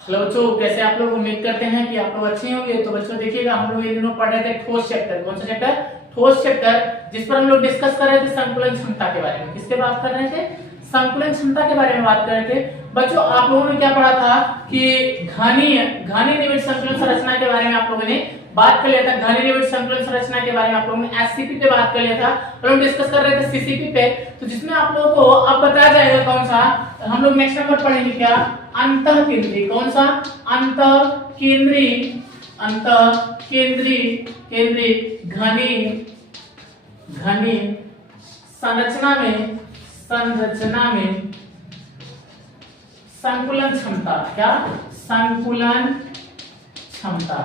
Hello बच्चों, कैसे आप लोग? उम्मीद करते हैं कि आप लोग अच्छे होंगे। तो बच्चों देखिएगा, हम लोग इन दिनों पढ़ रहे थे ठोस चैप्टर। कौन सा चैप्टर? ठोस चैप्टर, जिस पर हम लोग डिस्कस कर रहे थे संकुलन क्षमता के बारे में। किसके बात कर रहे थे? संकुलन क्षमता के बारे में बात कर रहे थे। बच्चों आप लोगों ने क्या पढ़ा था कि घानीय घानीय निविड़ संकुलन संरचना के बारे में आप लोगों ने बात कर लिया था। घानीय निविड़ संकुलन संरचना के बारे में आप लोगों ने एससीपी पे बात कर लिया था और हम डिस्कस कर रहे थे सीसीपी पे। तो जिसमें आप लोगों को अब बताया जाएगा कौन सा हम लोग नेक्स्ट नंबर पढ़ेंगे, क्या? अंतःकेंद्री। कौन सा? अंतःकेंद्री केंद्री घनी संरचना में संकुलन क्षमता। क्या? संकुलन क्षमता।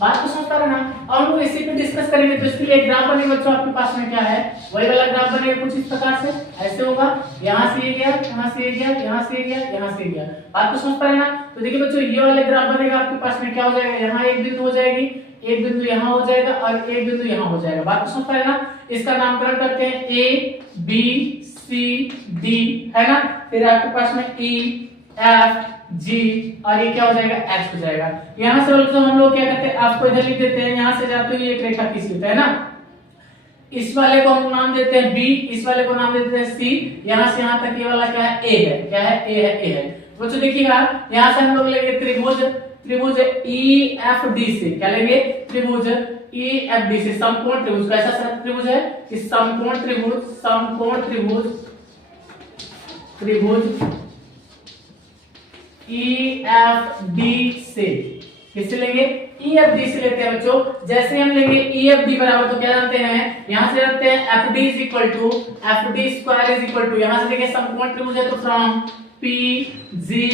बात को समझ पा रहे ना? और हम लोग इसी पे डिस्कस करेंगे। तो इसके लिए एक ग्राफ बनेगा बच्चों, आपके पास में क्या है? वही वाला ग्राफ बनेगा कुछ इस प्रकार से। ऐसे होगा, यहाँ से ये गया, यहाँ से ये गया, यहाँ से ये गया, यहाँ से ये गया। बात को समझ पा रहे ना? तो देखिए बच्चों, ये वाला ग्राफ बनेगा आपके पास में। क्या हो जाएगा? यहाँ एक बिंदु हो जाएगी, एक बिंदु यहाँ हो जाएगा और एक बिंदु यहाँ हो जाएगा। बात को समझ पा रहे ना? इसका नामकरण करते हैं ए बी सी डी, है ना? फिर आपके पास में ई एफ जी और ये क्या हो जाएगा? एच हो जाएगा। यहाँ से हम लोग क्या करते हैं? आपको इधर लिख देते हैं, यहाँ से जाते हुए एक रेखा खींच लेते हैं ना। इस वाले को हम नाम देते हैं बी, इस वाले को नाम देते हैं सी। यहाँ से यहाँ तक ये वाला क्या है? ए है। क्या है? ए है। ए है। बच्चों देखिएगा, यहाँ से हम लोग लेंगे त्रिभुज ई एफ डी से। क्या लेंगे? त्रिभुज ई एफ डी से समकोण त्रिभुज। कैसा त्रिभुज है? कि समकोण त्रिभुज ई एफ डी से। किससे लेंगे? ई एफ डी से लेते हैं बच्चों। जैसे हम लेंगे ई एफ डी बराबर, तो क्या जानते हैं? यहाँ से जानते हैं F D is equal to F D square is equal to, यहाँ से देखिए समकोण त्रिभुज है तो फ्रॉम पी जी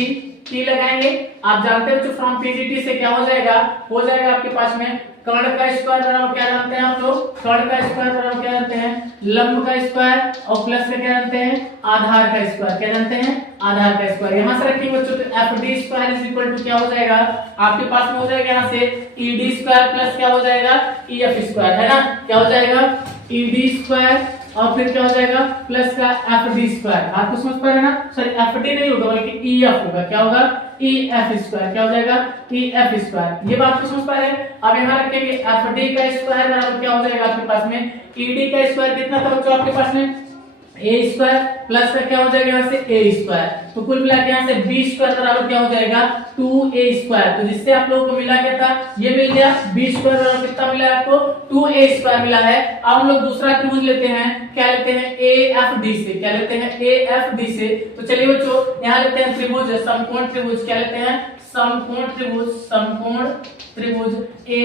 टी लगाएंगे। आप जानते हैं बच्चों, फ्रॉम पी जी टी से क्या हो जाएगा? हो जाएगा आपके पास में कर्ण का स्क्वायर बराबर क्या जानते हैं हम लोग? कर्ण का स्क्वायर बराबर क्या जानते हैं? लंब का स्क्वायर और प्लस में क्या जानते हैं? आधार का स्क्वायर। क्या जानते हैं? आधार का स्क्वायर। यहाँ से रखेंगे बच्चों तो F D square is equal to क्या हो जाएगा? आपके पास में हो जाएगा यहाँ से ई डी स्क्वायर प्लस क्या हो जाएगा? ई एफ स्क्वायर, है ना? क्या हो जाएगा? ई डी स्क्वायर और फिर क्या हो जाएगा? प्लस का एफ डी स्क्वायर। आपको समझ पा रहे हैं ना? सॉरी, एफ डी नहीं होगा बल्कि ई एफ होगा। क्या होगा? E F square. क्या हो जाएगा? E F square. ये बात को समझ पा रहे हैं? अब यहाँ रखेंगे एफ डी का स्क्वायर बराबर क्या हो जाएगा आपके पास में? ई डी का स्क्वायर कितना था बच्चों आपके पास में? ए स्क्वायर प्लस का क्या हो जाएगा यहाँ से? ए स्क्वायर। तो कुल मिला के यहाँ से बी स्क्वायर बराबर क्या हो जाएगा? 2a square. तो जिससे आप लोगों को मिला क्या था? ये मिल गया। बी स्क्वायर बराबर कितना मिला है आपको? 2a स्क्वायर मिला है। अब हम लोग दूसरा त्रिभुज लेते हैं। क्या लेते हैं? ए एफ डी से। क्या लेते हैं? ए एफ डी से। तो चलिए बच्चों, यहाँ लेते हैं त्रिभुज समकोण त्रिभुज। क्या लेते हैं? समकोण त्रिभुज ए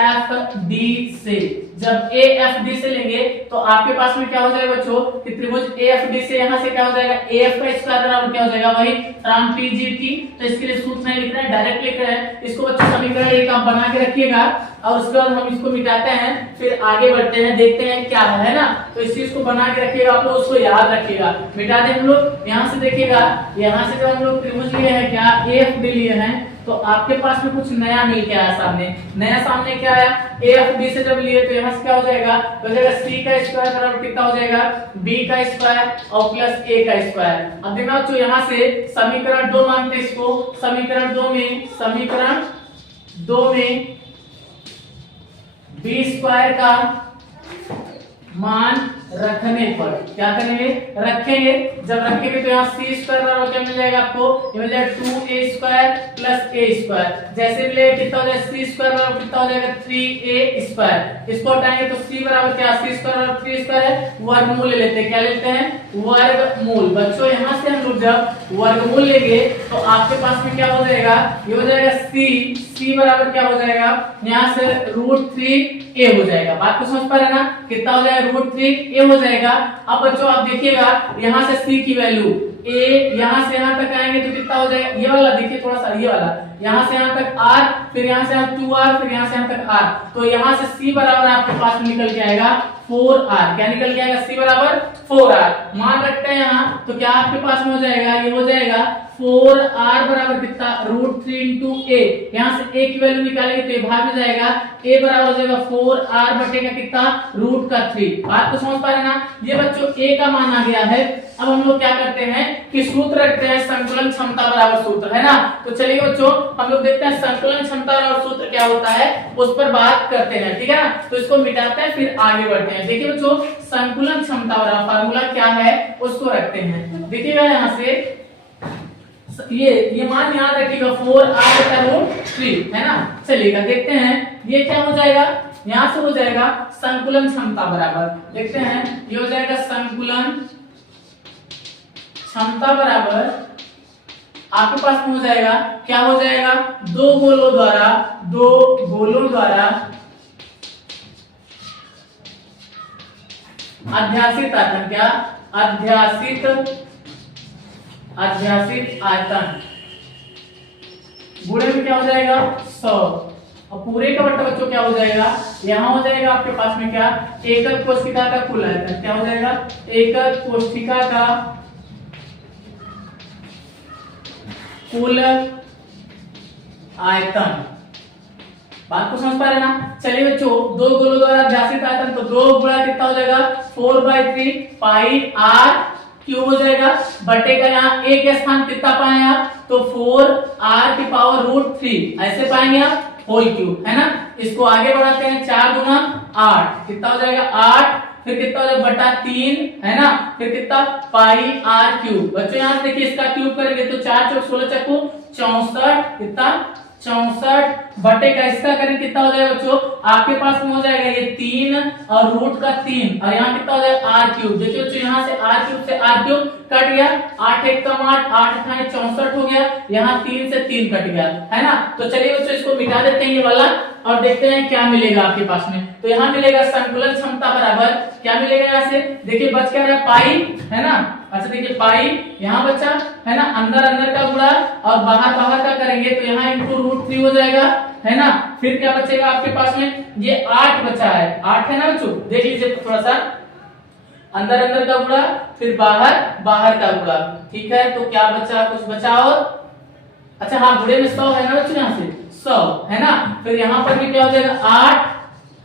एफ डी से। जब ए एफ डी से लेंगे तो आपके पास में क्या हो जाएगा बच्चों? कि त्रिभुज ए एफ डी से यहाँ से क्या हो जाएगा? ए एफ का स्क्वायर बराबर क्या हो जाएगा? वही फ्रॉम पी जी टी। तो इसके लिए सूत्र नहीं लिख रहे हैं, डायरेक्ट लिख रहे हैं। इसको बच्चों समीकरण एक आप बना के रखिएगा और उसके बाद हम इसको मिटाते हैं, फिर आगे बढ़ते हैं, देखते हैं क्या है ना? तो इस चीज को बना के रखिएगा, आप लोग उसको याद रखिएगा। मिटा दें हम लोग। यहाँ से देखिएगा, यहाँ से जब हम लोग त्रिभुज लिए हैं, क्या ए एफ डी लिए हैं, तो आपके पास में कुछ नया मिल के आया सामने। नया सामने क्या आया? ए एफ डी से जब लिए तो यहाँ से क्या हो जाएगा? हो जाएगा सी का स्क्वायर बराबर कितना हो जाएगा? बी का स्क्वायर और प्लस ए का स्क्वायर। अब देखना बच्चों, यहाँ से समीकरण 2 मानते हैं इसको। समीकरण 2 में बी स्क्वायर का मान रखने पर क्या करेंगे? रखेंगे। जब रखेंगे तो यहाँ सी स्क्वायर बराबर क्या मिल जाएगा आपको? ये मिल जाएगा 2a square plus a square. जैसे मिलेगा कितना हो जाएगा? सी स्क्वायर बराबर कितना हो जाएगा? 3a square. इसको हटाएंगे तो c बराबर क्या? सी स्क्वायर बराबर 3 स्क्वायर है। वर्गमूल ले लेते हैं। क्या लेते हैं? वर्गमूल। बच्चों यहाँ से हम लोग जब वर्गमूल लेंगे तो आपके पास में क्या हो जाएगा? ये हो जाएगा c बराबर क्या हो जाएगा? यहाँ से √3a हो जाएगा। बात को समझ पा रहे ना? कितना हो जाएगा? √3a हो जाएगा। अब बच्चों आप देखिएगा, यहाँ से c की वैल्यू a, यहाँ से यहाँ तक आएंगे तो कितना हो जाएगा? ये वाला देखिए थोड़ा सा, ये वाला यहाँ से यहाँ तक r, फिर यहाँ से यहाँ 2r, फिर यहाँ से यहाँ तक r। तो यहाँ से c बराबर आपके पास में निकल के आएगा 4r। क्या निकल के आएगा? c बराबर 4r। मान रखते हैं यहाँ, तो क्या आपके पास में हो जाएगा? ये हो जाएगा 4r बराबर कितना √3 इंटू ए, यहाँ से a की वैल्यू निकालेंगे तो ये भाग में जाएगा, a बराबर हो जाएगा 4r बटेगा कितना √3। बात को समझ पा रहे ना। ये बच्चों a का मान आ गया है। अब हम लोग क्या करते हैं कि सूत्र रखते हैं संकुलन क्षमता बराबर सूत्र, है ना। तो चलिए बच्चों हम लोग देखते हैं संकुलन क्षमता बराबर सूत्र क्या होता है, उस पर बात करते हैं, ठीक है ना। तो इसको मिटाते हैं फिर आगे बढ़ते हैं। देखिए बच्चों संकुलन क्षमता बराबर फार्मूला क्या है उसको रखते हैं। देखिएगा यहाँ से ये मान याद रखिएगा 4r/√3, है ना। चलिएगा देखते हैं ये क्या हो जाएगा, यहाँ से हो जाएगा संकुलन क्षमता बराबर, देखते हैं ये हो जाएगा संकुलन क्षमता बराबर आपके पास में हो जाएगा, क्या हो जाएगा, दो गोलों द्वारा अध्यासित आयतन, क्या अध्यासित आयतन गुणे में क्या हो जाएगा 100, और पूरे का बट्टा बच्चों क्या हो जाएगा, यहाँ हो जाएगा आपके पास में क्या एकक कोशिका का कुल आयतन, क्या हो जाएगा एकक कोशिका का कुल आयतन। बात को समझ पा रहे ना। चलिए बच्चों दो गोलों द्वारा अध्यासित आयतन, तो 2 गुणा कितना हो जाएगा 4/3 पाई r क्यूब हो जाएगा, बटे का यहाँ a के स्थान कितना पाए आप, तो 4r की पावर √3 ऐसे पाएंगे आप होल क्यूब, है ना। इसको आगे बढ़ाते हैं 4 गुना 8 कितना हो जाएगा 8, फिर कितना हो जाएगा बटा 3, है ना, फिर कितना पाई r क्यूब। बच्चों यहाँ से देखिए इसका क्यूब करेंगे तो 4 चौक 16 चक्कू 64, कितना 64 बटे का इसका करें कितना हो जाएगा बच्चों, आपके पास में हो जाएगा ये 3 और √3 और यहाँ कितना हो जाएगा r क्यूब। देखिए बच्चों यहाँ से r क्यूब से r क्यूब कट गया, 8 1 कम 8, 8 अठाने 64 हो गया, यहाँ 3 से 3 कट गया, है ना। तो चलिए बच्चों इसको मिटा देते हैं ये वाला और देखते हैं क्या मिलेगा आपके पास में। तो यहाँ मिलेगा संकुलन क्षमता बराबर क्या मिलेगा, यहाँ से देखिए बच क्या रहा है पाई, है ना। अच्छा देखिए पाई यहाँ बचा, है ना, अंदर अंदर का गुणा और बाहर बाहर का करेंगे तो यहाँ इंटू √3 हो जाएगा, है ना। फिर क्या बचेगा आपके पास में, ये 8 बचा है, 8 है ना बच्चों, देख लीजिए थोड़ा सा अंदर अंदर का गुणा फिर बाहर बाहर का गुणा, ठीक है। तो क्या बचा, कुछ बचा और, अच्छा हाँ गुणे में 100 है ना बच्चों, यहाँ से 100 है ना। फिर यहाँ पर भी क्या हो जाएगा 8,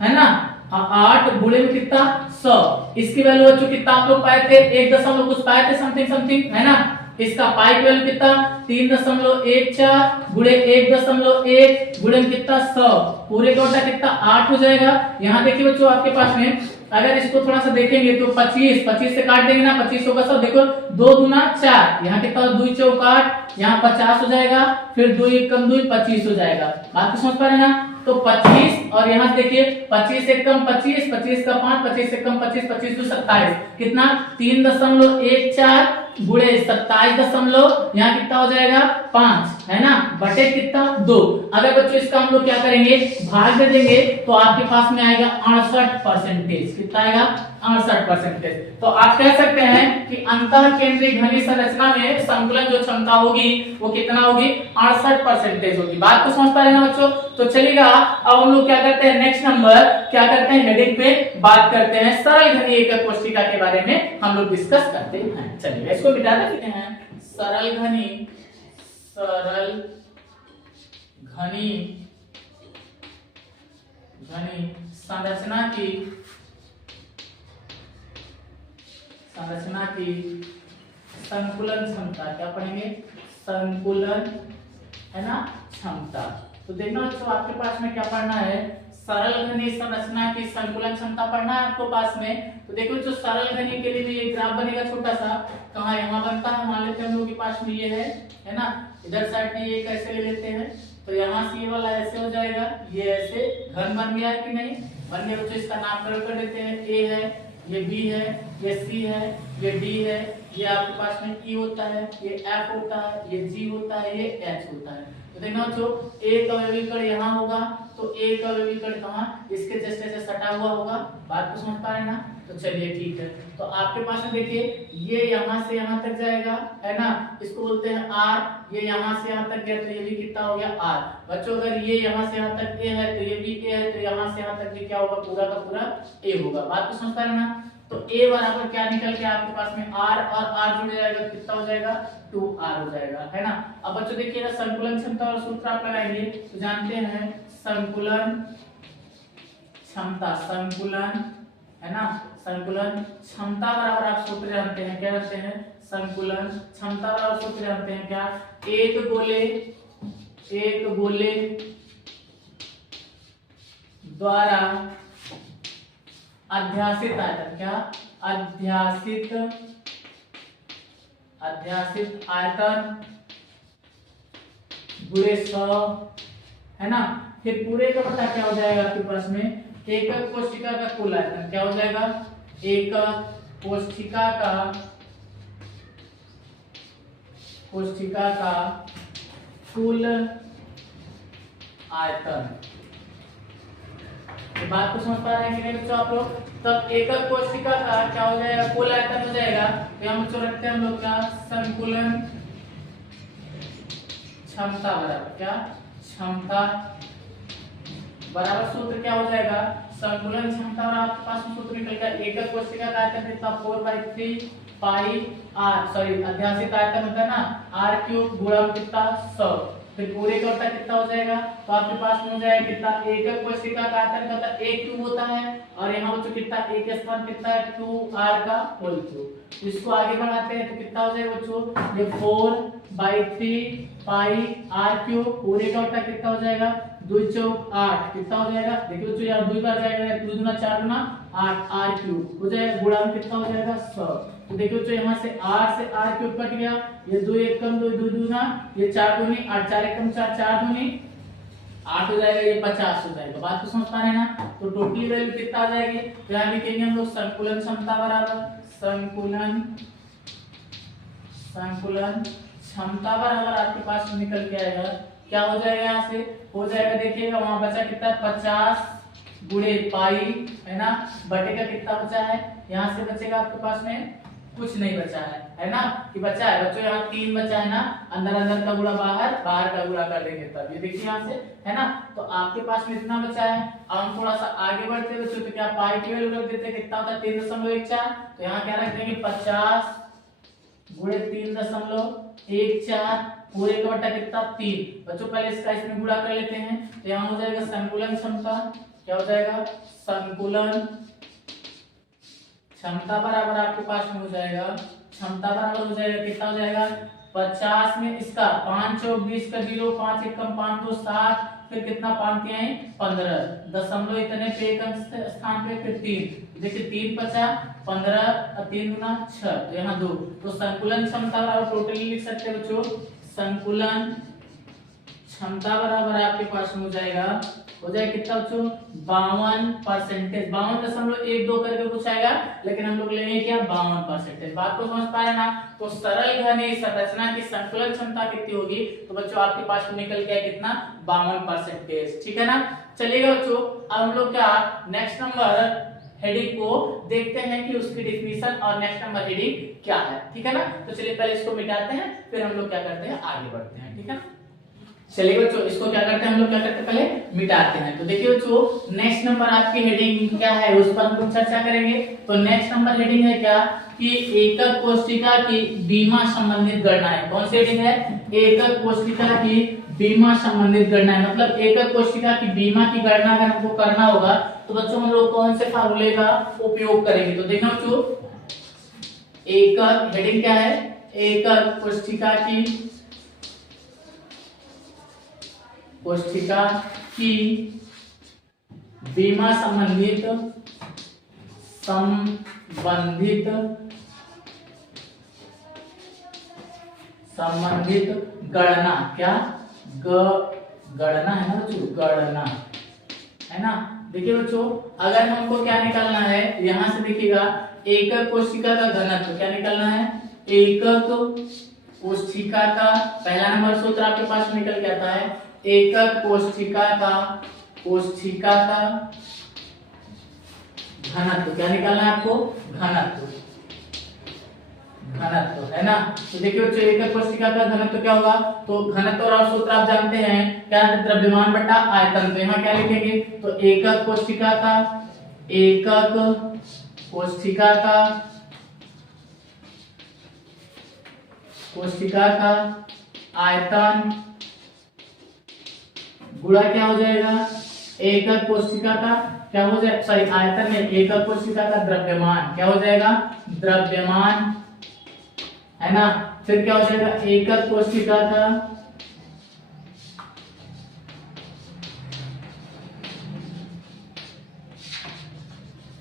है ना, 8 गुणे में कितना 100, इसकी वैल्यू बच्चों कितना आप लोग पाए थे 1 कुछ पाए थे समथिंग, है ना। इसका पाई की वैल्यू कितना 3.14 गुणे 1.1 गुणे कितना 100, पूरे का बटा कितना 8 हो जाएगा। यहाँ देखिए बच्चों आपके पास में अगर इसको थोड़ा सा देखेंगे तो 25 से काट देंगे ना, 25 होगा 100, देखो 2 दूना 4, यहाँ कितना 2 चौक 8, यहाँ 50 हो जाएगा, फिर 2 1 कम 2 25 हो जाएगा। बात को समझ पा रहे ना। तो 25 और यहाँ देखिए 25 से कम 25, 25 का 5, 25 से कम 25, 25 तो 27, कितना 3.14 गुणे 27 यहाँ कितना हो जाएगा 5, है ना, बटे कितना 2। अगर बच्चों इसका हम लोग क्या करेंगे भाग दे देंगे तो आपके पास में आएगा 68%, कितना आएगा 68%। तो आप कह सकते हैं कि अंतः केंद्रीय घनी संरचना में संकुलन जो क्षमता होगी वो कितना होगी 68% होगी। बात को समझ पा रहे ना बच्चों। तो चलिएगा अब हम लोग क्या करते हैं, नेक्स्ट नंबर क्या करते हैं, हेडिंग पे बात करते हैं सरल घनी एकक कोशिका के बारे में हम लोग डिस्कस करते हैं। चलिए इसको मिटा देते हैं। सरल घनी संरचना की संकुलन क्षमता, क्या पढ़ेंगे संकुलन, है ना, क्षमता। तो देखना बच्चों आपके पास में क्या पढ़ना है, सरल घनी संरचना की संकुलन क्षमता पढ़ना है आपको पास में। तो देखो जो सरल घनी के लिए भी ये ग्राफ बनेगा छोटा सा, कहाँ यहाँ बनता है, मान लेते हैं हम लोग के पास में ये है ना, इधर साइड में ये कैसे ले लेते हैं, तो यहाँ से ये वाला ऐसे हो जाएगा, ये ऐसे घन बन गया है कि नहीं बन गया बच्चों। इसका नामकरण कर देते हैं, ए है, ये बी है, ये सी है, ये डी है, ये आपके पास में ई होता है, ये एफ होता है, ये जी होता है, ये एच होता है। तो देखना जो ए का व्यवीकरण यहाँ होगा तो ए का व्यवीकरण कहाँ, इसके जस्ट ऐसे सटा हुआ होगा। बात को समझ पा रहे ना। तो चलिए ठीक है, तो आपके पास में देखिए ये यहाँ से यहाँ तक जाएगा, है ना, इसको बोलते हैं आर, ये यहाँ से यहाँ तक गया तो ये भी कितना हो गया आर। बच्चों अगर ये यहाँ से यहाँ तक ए है तो ये भी ए है, तो यहाँ से यहाँ तक ये क्या होगा, पूरा का पूरा ए होगा। बात को समझ पा रहे ना। तो a बराबर क्या निकल के आपके पास में r और r जुड़ जाएगा, कितना हो जाएगा 2r हो जाएगा, है ना। अब बच्चों देखिएगा संकुलन क्षमता वाला सूत्र आप लगाएंगे तो जानते हैं संकुलन क्षमता, संकुलन, है ना, संकुलन क्षमता बराबर आप सूत्र जानते हैं, क्या जानते हैं, संकुलन क्षमता बराबर सूत्र जानते हैं क्या, एक गोले द्वारा अध्यासित आयतन, क्या, अध्यासित आयतन गुणे 100, है ना। फिर पूरे का पता क्या हो जाएगा आपके पास में, एकक कोशिका का कुल आयतन क्या हो जाएगा, एकक कोशिका का कुल आयतन। ये बात को समझ पा रहे हैं कि नहीं बच्चों आप लोग। तब एकक कोशिका का क्या हो जाएगा, कुल आयतन हो जाएगा। तो हम बच्चों रखते हैं हम लोग क्या, संकुलन क्षमता बराबर क्या, क्षमता बराबर सूत्र क्या हो जाएगा, संकुलन क्षमता और आपके पास में सूत्र निकल गया, एकक कोशिका का आयतन कितना 4/3 पाई r, सॉरी अध्यासित आयतन होता है ना r³ गुणा कितना 100, फिर पूरे का होता कितना हो जाएगा, तो आपके पास में हो जाएगा कितना, एकक कोशिका का आयतन का होता है a³ होता है, और यहाँ बच्चों कितना एक स्थान कितना है 2r का होल क्यूब। इसको आगे बढ़ाते हैं तो कितना हो जाएगा बच्चों, ये 4/3 पाई r³ पूरे का होता कितना हो जाएगा 2 चौक 8, कितना हो जाएगा, देखिए बच्चों यार 2 बार जाएगा, 2 दूना 4 गुना 8 r³ हो जाएगा, गुणा में कितना हो जाएगा 100। तो देखिए बच्चों यहाँ से r से r³ कट गया, ये 2 1 कम 2 2 दूना, ये 4 दूनी 8 4 1 कम 4 4 दूनी 8 हो जाएगा, ये 50 हो जाएगा। बात को समझ पा रहे हैं ना। तो टोटली वैल्यू कितना आ जाएगी, तो यहाँ लिखेंगे हम लोग संकुलन क्षमता बराबर संकुलन क्षमता बराबर आपके पास में निकल के आएगा, क्या हो जाएगा, यहाँ से हो जाएगा, देखिएगा वहां बचा कितना 50 गुणे पाई, है ना, बटे का कितना बचा है, यहाँ से बचेगा आपके पास में कुछ नहीं बचा है ना, कि बचा है बच्चों यहाँ 3 बचा है ना, अंदर का गुणा बाहर का गुणा कर देंगे तब, ये देखिए यहाँ से, है ना। तो आपके पास में इतना बचा है। अब हम थोड़ा सा आगे बढ़ते बच्चों, तो क्या पाई की वैल्यू रख देते, कितना होता है 3.14, तो यहाँ क्या रख देंगे 50 गुणे 3.14 पूरे का बटा कितना 3। बच्चों पहले इसका इसमें गुणा कर लेते हैं, तो यहाँ हो जाएगा संकुलन क्षमता, क्या हो जाएगा, संकुलन क्षमता बराबर आपके पास में हो जाएगा, क्षमता बराबर हो जाएगा कितना हो जाएगा 50 में इसका 5 चौक 20 का 0, 5 1 कम 5 2 7, फिर कितना 5 है 15, दशमलव इतने पे एक स्थान पे फिर 3, देखिए 3 बचा 15 और 3 गुना 6, तो यहाँ 2। तो संकुलन क्षमता बराबर टोटली लिख सकते हैं बच्चों, संकुलन क्षमता बराबर आपके पास में हो जाएगा कितना बच्चों 52%, 52.12 करके कुछ आएगा, लेकिन हम लोग लेंगे क्या 52%। बात को समझ पा रहे ना। तो सरल घनीय संरचना की संकुलन क्षमता कितनी होगी, तो बच्चों आपके पास में निकल गया कितना 52%, ठीक है ना। चलिएगा बच्चों, अब हम लोग क्या नेक्स्ट नंबर हेडिंग को देखते हैं कि उसकी डिफिनीशन और नेक्स्ट नंबर हेडिंग क्या है, ठीक है ना। तो चलिए पहले इसको मिटाते हैं, फिर हम लोग क्या करते हैं आगे बढ़ते हैं, ठीक है। चलिए बच्चों इसको क्या करते हैं हम लोग, क्या करते हैं पहले मिटाते हैं। तो देखिए बच्चों नेक्स्ट नंबर आपकी हेडिंग क्या है उस पर हम लोग चर्चा करेंगे। तो नेक्स्ट नंबर हेडिंग है क्या कि एकक कोशिका की बीमा संबंधित गणनाएं। कौन सी हेडिंग है, एकक कोशिका की बीमा संबंधित गणनाएं, मतलब एकक कोशिका की बीमा की गणना अगर हमको करना होगा तो बच्चों हम लोग कौन से फार्मूले का उपयोग करेंगे। तो देखना बच्चों एकक हेडिंग क्या है, एकक कोशिका की बीमा संबंधित गणना, क्या गणना है ना बच्चों, गणना है ना। देखिए बच्चों अगर हमको क्या निकालना है, यहां से देखिएगा एकक कोशिका का घनत्व क्या निकालना है, एकक कोशिका का पहला नंबर सूत्र आपके पास निकल के आता है, एकक कोशिका का घनत्व क्या निकालना है आपको, घनत्व है ना। तो देखिए बच्चों एकक कोशिका का घनत्व क्या होगा, तो घनत्व और सूत्र आप जानते हैं क्या, द्रव्यमान बटा आयतन। तो यहाँ क्या लिखेंगे, तो एकक कोशिका का कोशिका का आयतन गुणा क्या हो जाएगा, एकक कोशिका का क्या हो जाएगा, सॉरी आयतन में एकक कोशिका का द्रव्यमान क्या हो जाएगा, द्रव्यमान, है ना। फिर क्या हो जाएगा, एकक कोशिका का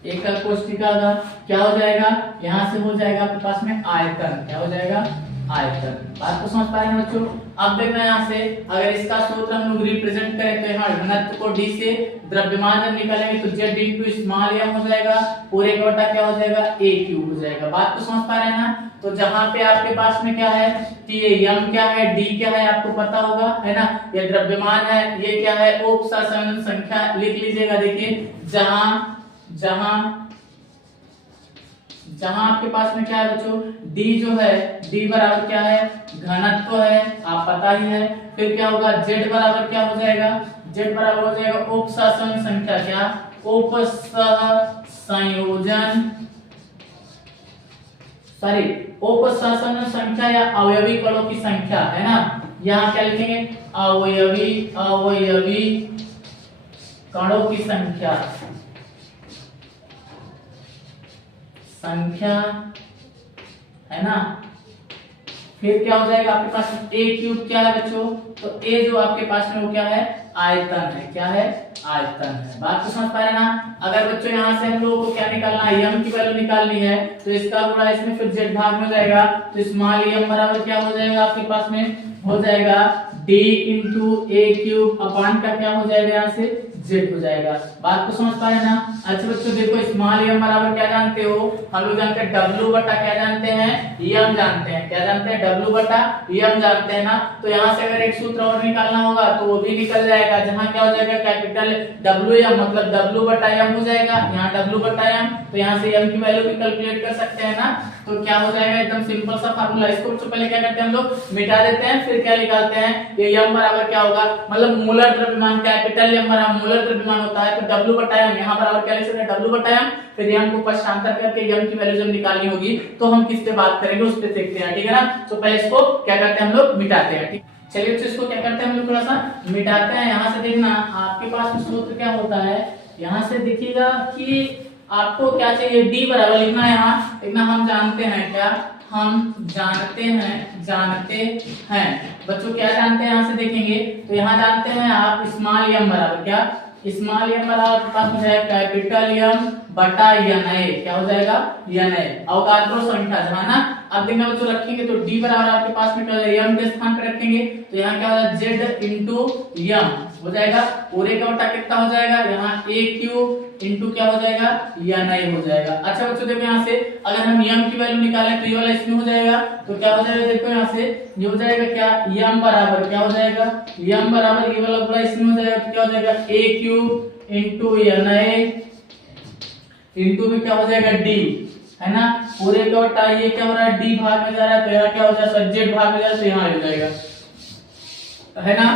एकक कोशिका का क्या हो जाएगा, यहां से हो जाएगा आपके पास में आयतन, क्या हो जाएगा, आयतन। बात को समझ पा रहे हैं बच्चों। अब देखना यहाँ से अगर इसका सूत्र हम लोग रिप्रेजेंट करें तो यहाँ घनत्व को d से द्रव्यमान जब निकालेंगे तो z इंटू स्मॉल m हो जाएगा, पूरे का बटा क्या हो जाएगा, a क्यूब हो जाएगा। बात को समझ पा रहे हैं ना। तो जहां पे आपके पास में क्या है कि ये m क्या है, d क्या है आपको पता होगा, है ना। ये द्रव्यमान है, ये क्या है, उपसंयोजन संख्या लिख लीजिएगा। देखिए जहां आपके पास में क्या है बच्चों, d जो है, d बराबर क्या है, घनत्व है, आप पता ही है। फिर क्या होगा, z बराबर क्या हो जाएगा, z बराबर हो जाएगा उपसंयोजन संख्या, क्या, उपसंयोजन संख्या या अवयवी कणों की संख्या, है ना। यहाँ क्या लिखेंगे, अवयवी कणों की संख्या है ना। फिर क्या हो जाएगा आपके पास a क्यूब क्या है बच्चों, तो a जो आपके पास में वो क्या है, आयतन है, क्या है, आयतन है। बात को समझ पा रहे हैं ना। अगर बच्चों यहाँ से हम लोगों को क्या निकालना है, m की वैल्यू निकालनी है, तो इसका गुणा इसमें फिर z भाग में हो जाएगा, तो स्मॉल m बराबर क्या हो जाएगा आपके पास में, हो जाएगा d इंटू a क्यूब अपान का क्या हो जाएगा, यहाँ से z हो जाएगा। बात को समझ पा रहे हैं ना। अच्छा बच्चों देखो, स्मॉल m बराबर क्या जानते हो, हम लोग जानते हैं w बटा क्या जानते हैं, m जानते हैं, क्या जानते हैं, w बटा m जानते हैं ना। तो यहाँ से अगर एक सूत्र और निकालना होगा तो वो भी निकल जाएगा, जहाँ क्या हो जाएगा, कैपिटल W मतलब w बटा m हो जाएगा, यहाँ w बटा m, तो यहाँ से m की वैल्यू भी कैलकुलेट कर सकते हैं ना। तो क्या हो जाएगा, एकदम सिंपल सा फार्मूला। इसको तो पहले क्या करते हैं हम लोग, मिटा देते हैं, फिर क्या निकालते हैं, ये m बराबर क्या होगा, मतलब मूलर द्रव्यमान, कैपिटल M बराबर मूलर द्रव्यमान होता है, तो w बटा m यहाँ बराबर क्या लिख सकते हैं, w बटा m। फिर m को पक्षांतर करके m की वैल्यू जब निकालनी होगी तो हम किस पे बात करेंगे, उस पे देखते हैं, ठीक है ना। तो पहले इसको क्या करते हैं हम लोग, मिटाते हैं, ठीक। चलिए तो इसको क्या करते हैं हम लोग, थोड़ा सा मिटाते हैं। यहाँ से देखना आपके पास में सूत्र क्या होता है, यहाँ से देखिएगा कि आपको क्या चाहिए, d बराबर लिखना है, यहाँ लिखना हम जानते हैं, क्या हम जानते हैं बच्चों, क्या जानते हैं, यहाँ से देखेंगे तो यहाँ जानते हैं आप स्मॉल m बराबर क्या, स्मॉल m बराबर आपके पास में है कैपिटल M बटा Na, क्या हो जाएगा, Na अवगाद्रो संख्या, जहाँ ना। अब देखना बच्चों रखेंगे तो d बराबर आपके पास में क्या हो जाएगा, m के स्थान पर रखेंगे तो यहाँ क्या हो जाएगा, z इंटू m हो जाएगा, पूरे का बटा कितना हो जाएगा, यहाँ a क्यूब इंटू क्या हो जाएगा, Na हो जाएगा। अच्छा बच्चों देखो यहाँ से अगर हम m की वैल्यू निकालें तो ये वाला इसमें हो जाएगा, तो क्या हो जाएगा, देखो यहाँ से ये हो जाएगा क्या, m बराबर क्या हो जाएगा, m बराबर ये वाला पूरा इसमें हो जाएगा, तो क्या हो जाएगा a cube into Na into में क्या हो जाएगा d, है ना, पूरे का बटा ये क्या हो रहा है, d भाग में जा रहा है, तो यहाँ क्या हो जाएगा, z भाग में जा रहा है, तो यहाँ हो जाएगा, है ना।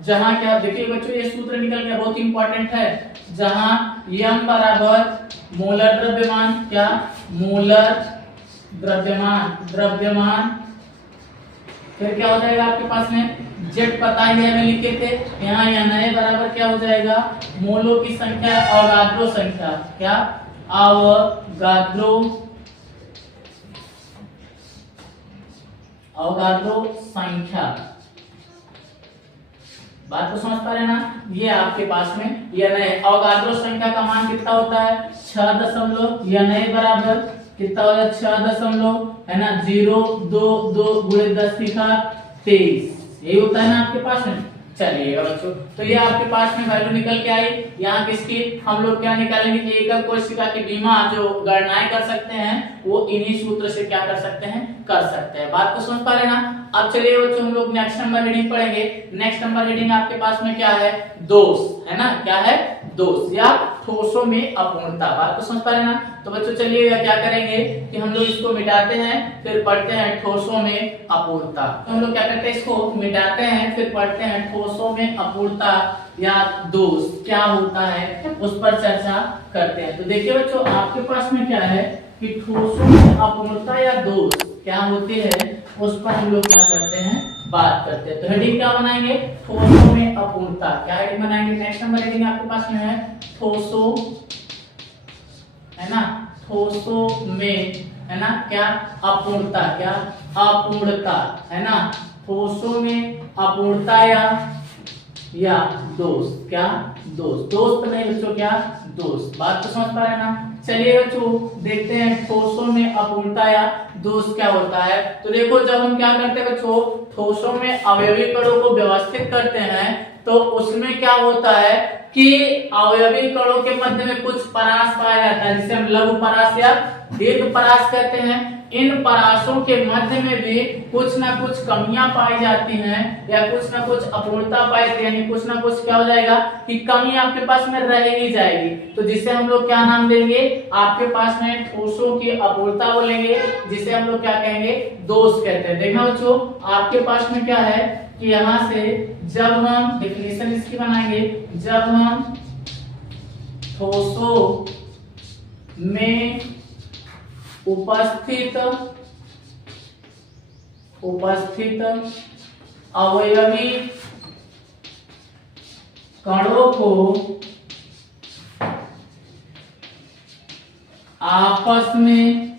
जहां क्या, देखिए बच्चों ये सूत्र निकल गया, बहुत इंपॉर्टेंट है। जहां m बराबर मोलर द्रव्यमान, क्या, मोलर द्रव्यमान, फिर क्या हो जाएगा आपके पास में, z पता ही है, हमें लिखे थे, यहाँ Na बराबर क्या हो जाएगा, मोलों की संख्या, अवगाद्रो संख्या, क्या, अवगाद्रो संख्या। बात को समझ पा रहे हैं ना। ये आपके पास में ये Na अवगाद्रो संख्या का मान कितना होता है, 6 Na बराबर कितना हो जाएगा, 6 है ना, 0.22 गुणे 10⁻23 यही होता है ना आपके पास में। चलिएगा बच्चों, तो ये आपके पास में वैल्यू निकल के आई। यहाँ किसकी हम लोग क्या निकालेंगे कि एकक कोशिका की बीमा जो गणनाएं कर सकते हैं वो इन्हीं सूत्र से क्या कर सकते हैं, कर सकते हैं। बात को समझ पा रहे हैं ना। अब चलिए बच्चों हम लोग नेक्स्ट नंबर हेडिंग पढ़ेंगे। नेक्स्ट नंबर हेडिंग आपके पास में क्या है, दोष, है ना, क्या है, दोष या ठोसों में अपूर्णता। बात को समझ पा रहे हैं ना। तो बच्चों चलिए क्या करेंगे कि हम लोग इसको मिटाते हैं, फिर पढ़ते हैं ठोसों में अपूर्णता। तो हम लोग क्या करते हैं, इसको मिटाते हैं, फिर पढ़ते हैं ठोसों में अपूर्णता या दोष क्या होता है, उस पर चर्चा करते हैं। तो देखिए बच्चों आपके पास में क्या है कि ठोसों में अपूर्णता या दोष क्या होते हैं, उस पर हम लोग क्या करते हैं, बात करते हैं। तो हेडिंग क्या बनाएंगे, ठोसों में अपूर्णता। क्या हेडिंग बनाएंगे, नेक्स्ट नंबर हेडिंग आपके पास में है ठोसों, है ना, ठोसों में, है ना, क्या अपूर्णता, क्या अपूर्णता, है ना, ठोसों में अपूर्णता या दोष, क्या दोष, दोष तो नहीं बच्चों, क्या दोष। बात तो समझ पा रहे हैं ना। चलिए बच्चों देखते हैं ठोसों में अपूर्णता या दोष क्या होता है। तो देखो जब हम क्या करते हैं बच्चों, ठोसों में अवयवी कणों को व्यवस्थित करते हैं तो उसमें क्या होता है कि अवयवी कणों के मध्य में कुछ परास पाया जाता है जिसे हम लघु परास या दीर्घ परास कहते हैं। इन परासों के मध्य में भी कुछ ना कुछ कमियां पाई जाती हैं या कुछ ना कुछ अपूर्णता पाई जाती है, यानी कुछ ना कुछ क्या हो जाएगा कि कमी आपके पास में रह ही जाएगी। तो जिसे हम लोग क्या नाम देंगे, आपके पास में ठोसों की अपूर्णता बोलेंगे, जिसे हम लोग क्या कहेंगे, दोष कहते हैं। देखना बच्चों आपके पास में क्या है कि यहाँ से जब हम डेफिनेशन इसकी बनाएंगे, जब हम ठोसों में उपस्थित अवयवी कणों को आपस में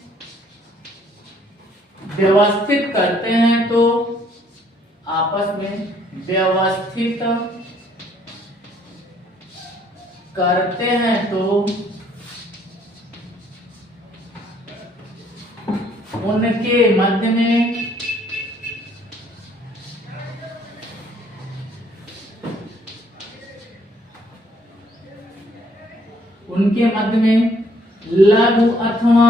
व्यवस्थित करते हैं, तो आपस में व्यवस्थित करते हैं तो उनके मध्य में लघु अथवा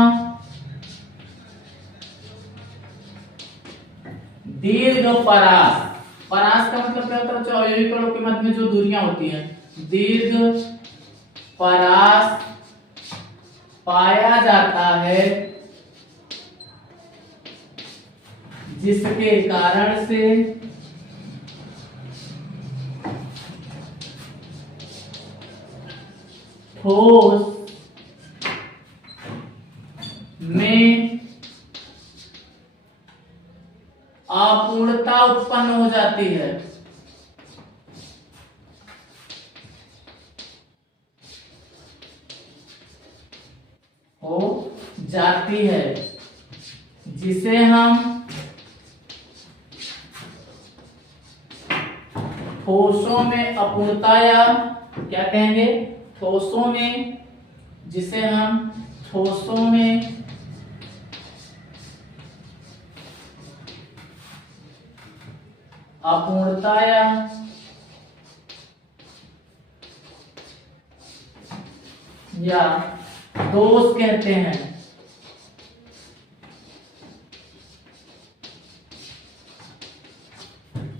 दीर्घ परास, परास का मतलब क्या होता है बच्चों, अवयवी कणों के मध्य में जो दूरियां होती हैं, दीर्घ परास पाया जाता है, जिसके कारण से ठोस में अपूर्णता उत्पन्न हो जाती है। हो जाती है, जिसे हम ठोसों में अपूर्णता या क्या कहेंगे, ठोसों में, जिसे हम ठोसों में अपूर्णता या दोष कहते हैं।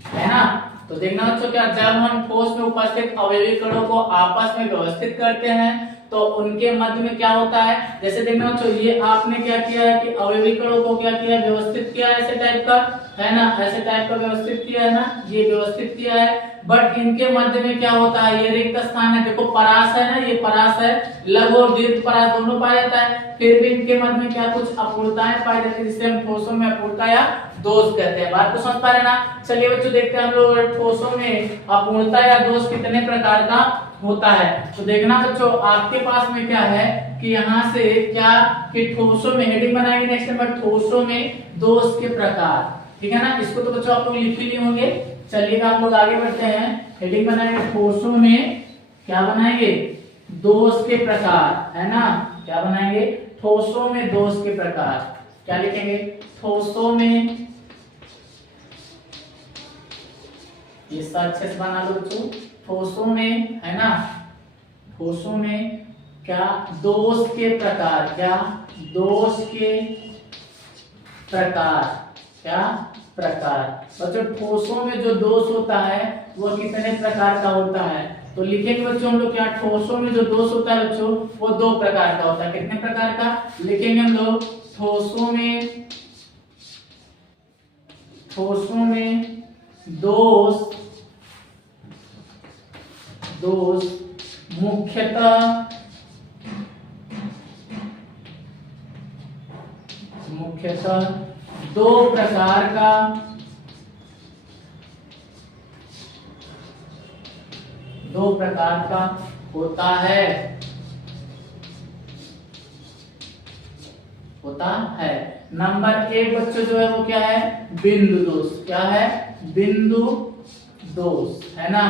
है ना, तो देखना बच्चों क्या, जब हम ठोस में उपस्थित अवयवी कणों को आपस में व्यवस्थित करते हैं तो उनके मध्य में क्या होता है, जैसे देखना बच्चों ये आपने क्या किया है कि अवयवी कणों को क्या किया, व्यवस्थित किया ऐसे टाइप का, है ना, ऐसे टाइप का व्यवस्थित किया है ना, ये व्यवस्थित किया है। बट इनके मध्य में क्या होता है, ये रिक्त स्थान है, देखो परास है ना, ये परास है, लघु और दीर्घ परास दोनों पाया जाता है, फिर भी इनके मध्य में क्या कुछ अपूर्णताएं पाई जाती है, जिसे हम ठोसों में अपूर्णता या दोष कहते हैं। बात को समझ पा रहे ना। चलिए बच्चों देखते हैं हम लोग ठोसों में अपूर्णता या दोष कितने प्रकार का होता है। तो देखना बच्चों आपके पास में क्या है कि यहाँ से क्या कि ठोसों में हेडिंग बनाएंगे, नेक्स्ट नंबर ठोसों में दोष के प्रकार, ठीक है ना। इसको तो बच्चों आप लोग लिख ही लिए होंगे। चलिए आप लोग आगे बढ़ते हैं, हेडिंग बनाएंगे ठोसों में, क्या बनाएंगे, दोष के प्रकार, है ना, क्या बनाएंगे, ठोसों में दोष के प्रकार, क्या लिखेंगे, ठोसों में, ये अच्छे से बना लो बच्चों, ठोसों में, है ना, ठोसों में क्या दोष के प्रकार, क्या दोष के प्रकार, क्या प्रकार। बच्चों ठोसों में जो दोष होता है वो कितने प्रकार का होता है, तो लिखेंगे बच्चों हम लोग क्या, ठोसों में जो दोष होता है बच्चों वो दो प्रकार का होता है। कितने प्रकार का लिखेंगे हम लोग, ठोसों में दोष मुख्यतः दो प्रकार का होता है। नंबर एक बच्चों जो है वो क्या है, बिंदु दोष। क्या है, बिंदु दोष, है ना।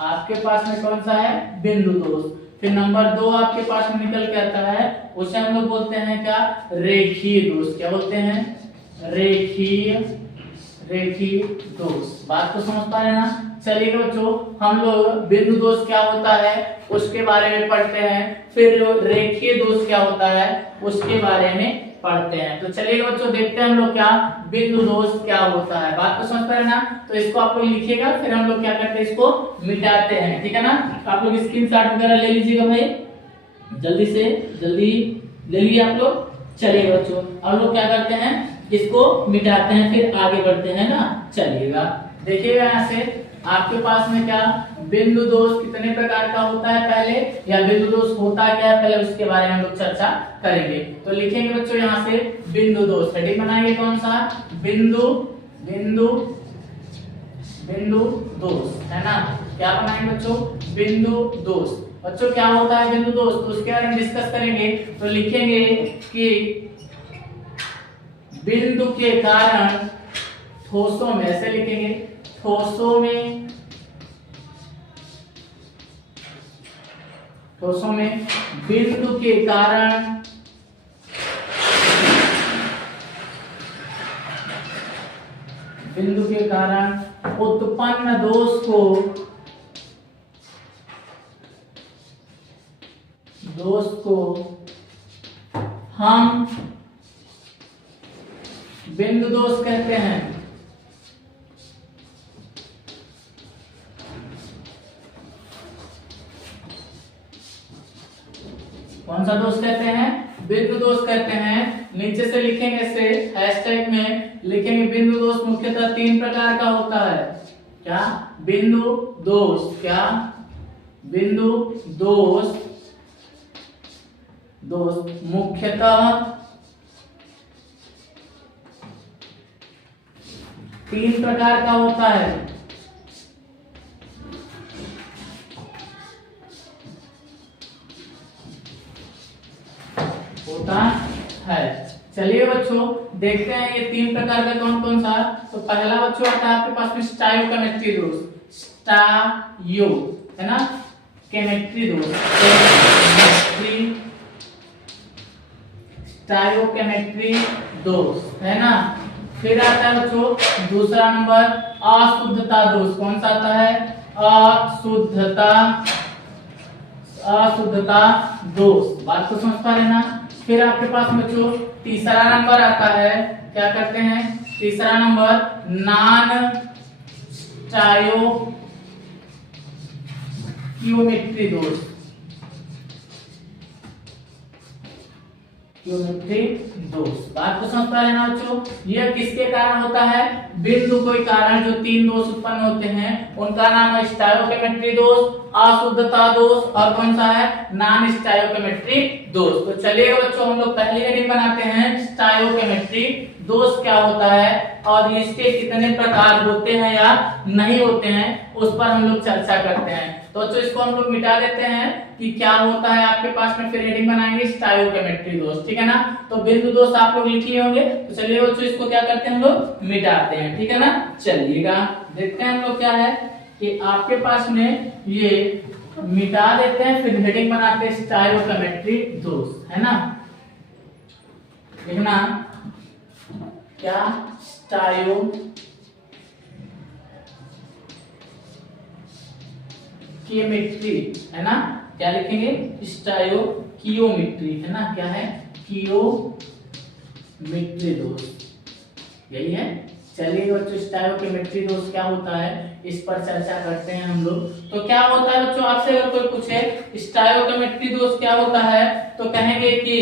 आपके पास में कौन सा है, बिंदु दोष। फिर नंबर दो आपके पास में निकल के आता है, उसे हम लोग बोलते हैं क्या, रेखीय दोष। क्या बोलते हैं, रेखीय दोष। बात तो समझ पा रहे ना। चलिए बच्चों, हम लोग बिंदु दोष क्या होता है उसके बारे में पढ़ते हैं, फिर रेखीय दोष क्या होता है उसके बारे में पढ़ते हैं। तो चलिए बच्चों, देखते हैं हम लोग क्या बिंदु दोष क्या होता है। बात तो समझ पा रहे ना। तो इसको आप लोग लिखिएगा, फिर हम लोग क्या करते हैं, इसको मिटाते हैं, ठीक है ना। तो आप लोग स्क्रीनशॉट वगैरह ले लीजिएगा भाई, जल्दी से जल्दी ले लीजिए आप लोग। चलिए बच्चों, हम लोग क्या करते हैं, इसको मिटाते हैं, फिर आगे बढ़ते हैं ना। चलिएगा, देखिएगा यहाँ से आपके पास में क्या बिंदु दोष कितने प्रकार का होता है पहले, या बिंदु दोष होता क्या है पहले उसके बारे में हम लोग चर्चा करेंगे। तो लिखेंगे बच्चों यहाँ से बिंदु दोष, हेडिंग बनाएंगे कौन सा, बिंदु दोष, है ना। क्या बनाएंगे बच्चों, बिंदु दोष। बच्चों क्या होता है बिंदु दोष, तो उसके बारे में डिस्कस करेंगे। तो लिखेंगे कि बिंदु के कारण ठोसों में, ऐसे लिखेंगे, ठोसों में बिंदु के कारण उत्पन्न दोष को हम बिंदु दोष कहते हैं। कौन सा दोष कहते हैं, बिंदु दोष कहते हैं। नीचे से लिखेंगे, ऐसे हैशटैग में लिखेंगे, बिंदु दोष मुख्यतः तीन प्रकार का होता है। क्या, बिंदु दोष, क्या, बिंदु दोष मुख्यतः तीन प्रकार का होता है। चलिए बच्चों, देखते हैं ये तीन प्रकार का कौन कौन सा। तो पहला बच्चों आता है आपके पास में स्टायोकेमेट्री दोष, स्टायो, है ना, केमेट्री दोष, स्टायोकेमेट्री दोष, है ना। फिर आता है बच्चों दूसरा नंबर अशुद्धता दोष। कौन सा आता है, अशुद्धता दोष। बात को समझ पा रहे ना। फिर आपके पास बच्चों तीसरा नंबर आता है, क्या करते हैं, तीसरा नंबर नॉन स्टायोकियोमेट्री दोष, बात को समझ पा रहे ना बच्चों। यह किसके कारण होता है, बिंदु कोई कारण जो तीन दोष उत्पन्न होते हैं उनका नाम है स्टायोकेमेट्री दोष, अशुद्धता दोष, और कौन सा है, नॉन स्टायोकेमेट्री दोष। तो चलिए बच्चों, हम लोग पहले हेडिंग बनाते हैं स्टायोकेमेट्री दोष क्या होता है और इसके कितने प्रकार होते हैं या नहीं होते हैं उस पर हम लोग चर्चा करते हैं। तो बच्चों इसको हम लोग मिटा देते हैं कि क्या होता है आपके पास में, फिर हेडिंग बनाएंगे स्टायोकेमेट्री दोष, ठीक है ना। तो बिंदु दोष आप लोग लिख लिए होंगे। तो चलिए बच्चों इसको क्या करते हैं, हम लोग मिटाते हैं, ठीक है ना। चलिएगा, देखते हैं हम लोग क्या है कि आपके पास में ये मिटा देते हैं, फिर हेडिंग बनाते हैं स्टायोकेमेट्री दोष, है ना। लिखना क्या, स्टायोकियोमेट्री, है ना। क्या लिखेंगे, स्टायोकियोमेट्री, है ना। क्या है, कियोमेट्री दोष, यही है। चलिए बच्चों, स्टायोकेमेट्री दोष क्या होता है इस पर चर्चा करते हैं हम लोग। तो क्या होता है बच्चों, आपसे अगर कोई पूछे स्टायोकेमेट्री दोष क्या होता है, तो कहेंगे कि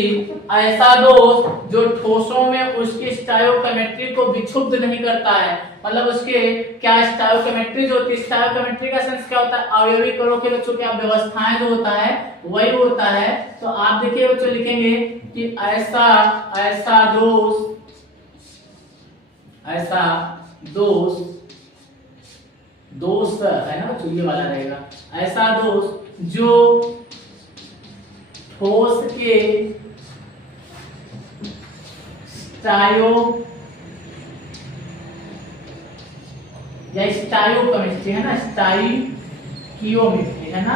ऐसा दोष जो ठोसों में उसकी स्टायोकेमेट्री को विक्षुब्ध नहीं करता है। मतलब उसके क्या स्टायोकेमेट्री जो होती है, स्टायोकेमेट्री का सेंस क्या होता है, अवयवी कणों के बच्चों क्या व्यवस्थाएं जो होता है वही होता है। तो आप देखिए बच्चों लिखेंगे कि ऐसा दोष ऐसा दोष, दोस्त है ना बच्चों, ये वाला रहेगा, ऐसा दोष जो ठोस के स्टायो या स्टायोकेमिस्ट्री है ना, स्टाइकियोमेट्री है ना,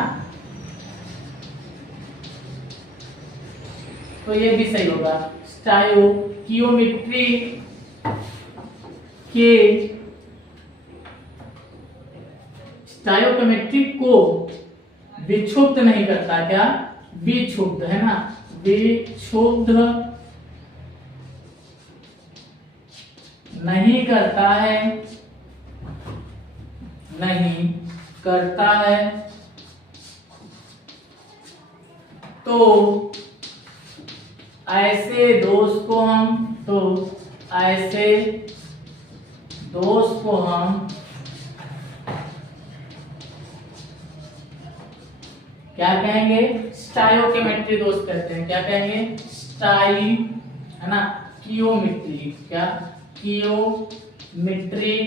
तो ये भी सही होगा। स्टाइकियोमेट्री के स्टाइयोकेमेट्री को विक्षुब्ध नहीं करता, क्या विक्षुब्ध है ना, विक्षुब्ध नहीं करता है, नहीं करता है, तो ऐसे दोष को हम, तो ऐसे दोष को हम क्या कहेंगे, स्टाइयोकेमेट्री दोष कहते हैं। क्या कहेंगे, स्टाई है ना, कियोमेट्री, क्या कियोमेट्री,